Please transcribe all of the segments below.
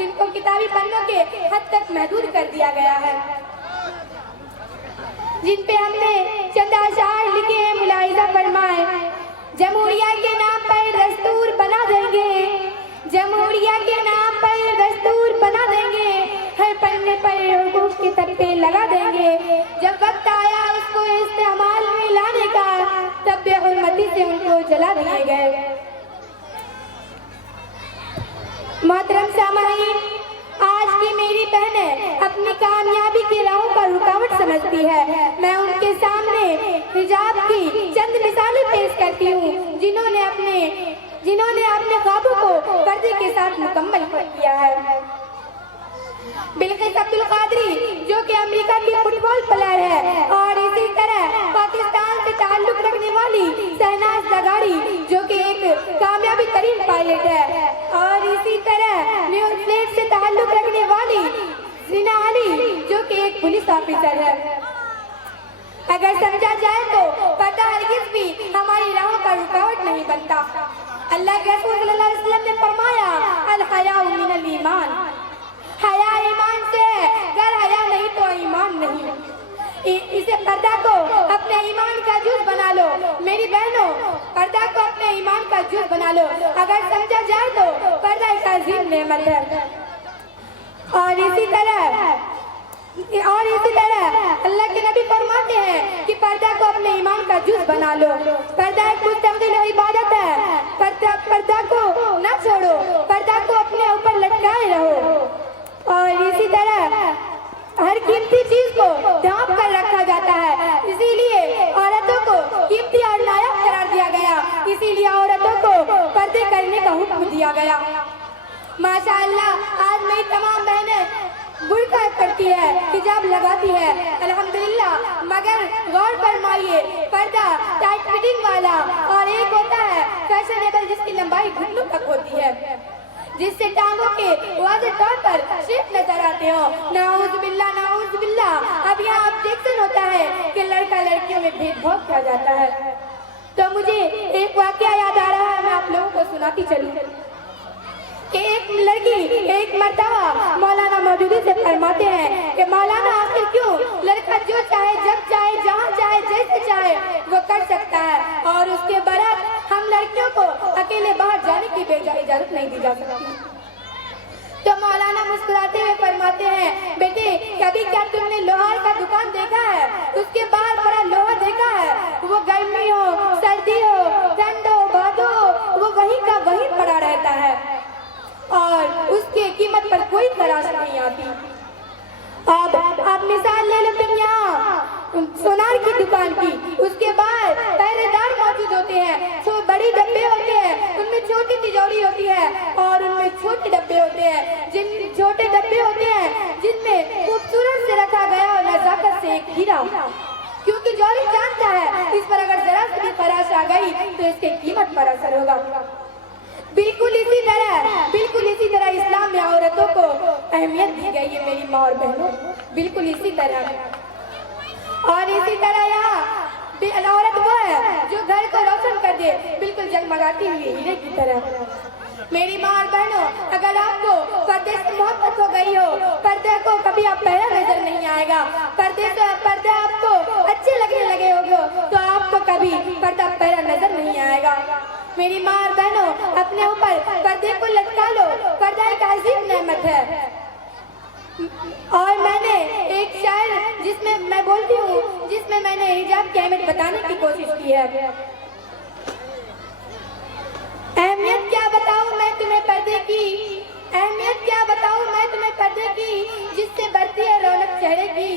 जिनको किताबी पन्नों के हद तक महदूद कर दिया गया है, जिन पे हमने चंद अशार लिखे हैं। मुलाहिजा फरमाए, जमहूरिया के नाम पर दस्तूर बना देंगे, जमहूरिया के नाम पर दस्तूर बना देंगे, हर पन्ने पर हुकूक के तख्ते लगा देंगे। जब वक्त आया उसको इस्तेमाल में लाने का, तब बेहुरमती से उनको जला दिए गए। मोहतरम सामाईन, आज की मेरी बहनें अपनी कामयाबी की राहों का रुकावट समझती है। मैं उनके सामने हिजाब की चंद मिसालें पेश करती हूँ, जिन्होंने अपने ख्वाबों को पर्दे के साथ मुकम्मल किया है। बिल्किस अब्दुल कादरी, जो कि अमेरिका की फुटबॉल प्लेयर है, और इसी तरह पाकिस्तान से ताल्लुक रखने वाली शहनाज लगाड़ी, जो कि एक कामयाबी तरीन पायलट है, और इसी तरह न्यूजीलैंड से ताल्लुक रखने वाली ज़ीना अली, जो कि एक पुलिस ऑफिसर है। अगर समझा जाए तो पर्दा हरगिज़ भी हमारी राहों का रुकावट नहीं बनता। अल्लाह के रसूल सल्लल्लाहु अलैहि वसल्लम ने फरमाया, अल हयाउ मिनल ईमान, हया ईमान से है, अगर हया नहीं तो ईमान नहीं। इसे पर्दा को अपने ईमान का जुज़ बना लो मेरी बहनों, पर्दा को अपने ईमान का जुज़ बना लो। अगर समझा जाए तो पर्दा एक अजीम नेमत है। और इसी तरह अल्लाह के नबी फरमाते हैं कि पर्दा को अपने ईमान का जुज़ बना लो। पर्दा एक मुस्तकिल इबादत है। पर्दा को न छोड़ो, पर्दा को अपने ऊपर लटकाए रहो। और इसी तरह हर कीमती चीज को ढांप कर रखा जाता है, इसीलिए औरतों को कीमती और नायाब करार दिया गया, इसीलिए औरतों को पर्दे करने का हुक्म दिया गया। माशाअल्लाह, आज मेरी तमाम बहनें बुर्का करती है, हिजाब लगाती है, अल्हम्दुलिल्लाह, मगर गौर फरमाइए, पर्दा टाइट फिटिंग वाला और एक होता है फैशनेबल, जिसकी लंबाई घुटनों तक होती है, जिससे टांगों के वाज़ेह तौर पर शेप नजर आते हो। नाऊज़ बिल्लाह, नाऊज़ बिल्लाह। अब यहाँ ऑब्जेक्शन होता है कि लड़का लड़कियों में भेदभाव किया जाता है। तो मुझे एक वाकया याद आ रहा है, मैं आप लोगों को सुनाती चलूं कि एक लड़की एक मर्तबा मौलाना मौजूदी से फरमाते हैं कि मौलाना, आखिर क्यों लड़का जो चाहे, जब चाहे, जहाँ चाहे, जैसे चाहे वो कर सकता है, और उसके बरअक्स हम लड़कियों को अकेले बाहर जाने की इजाजत नहीं दी जा सकती। तो मौलाना मुस्कुराते हुए फरमाते हैं, बेटे, कभी क्या तुमने लोहार का दुकान देखा है? उसके बाहर बड़ा लोहा देखा है? वो गर्मी हो, सर्दी हो, ठंड हो, भादो हो, वो वहीं का वहीं पड़ा रहता है और उसके कीमत पर कोई तराश नहीं आती। अब आप मिसाल ले लो तुम यहाँ सोनार की दुकान की, उसके बाद पहरेदार मौजूद होते हैं, जो बड़ी डब्बे होते हैं, उनमें छोटी तिजोरी होती है और उनमें छोटे डब्बे होते हैं, जिन छोटे डब्बे होते हैं जिनमें खूबसूरत से रखा गया और नजाकत से एक हीरा, क्योंकि जौहरी जानता है इस पर अगर जरा सी भी खराश आ गई तो इसके कीमत पर असर होगा। बिल्कुल इसी तरह इस्लाम में औरतों को अहमियत दी गई है मेरी माँ और बहनों, बिल्कुल इसी तरह। और इसी तरह यहाँ औरत वो है जो घर को रोशन कर दे, बिल्कुल जगमगाती हुई हीरे की तरह। मेरी माँ और बहनों, अगर आपको पर्दे से मोहब्बत हो गई हो, पर्दे को कभी आप पहला नजर नहीं आएगा, पर्दे आपको अच्छे लगने लगे होगे तो आपको कभी पर्दा पहला नजर नहीं आएगा। मेरी माँ और बहनों, अपने ऊपर पर्दे को लटका लो, पर्दा एक अजीम नेमत है। और मैंने एक शायर जिसमें मैं बोलती हूँ, जिसमें मैंने हिजाब की अहमियत बताने की कोशिश की है। अहमियत क्या बताऊँ मैं तुम्हें पर्दे की, अहमियत क्या बताऊँ मैं तुम्हें पर्दे की, जिससे बढ़ती है रौनक चेहरे की।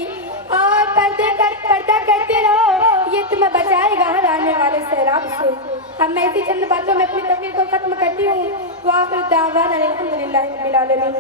और पर्दा करते रहो, ये तुम्हें बचाएगा हर आने वाले सैलाब से। अब मैं इसी चंद बातों में अपनी तकरीर को खत्म करती हूँ। वाखिर दावाना अल्हम्दुलिल्लाहि रब्बिल आलमीन।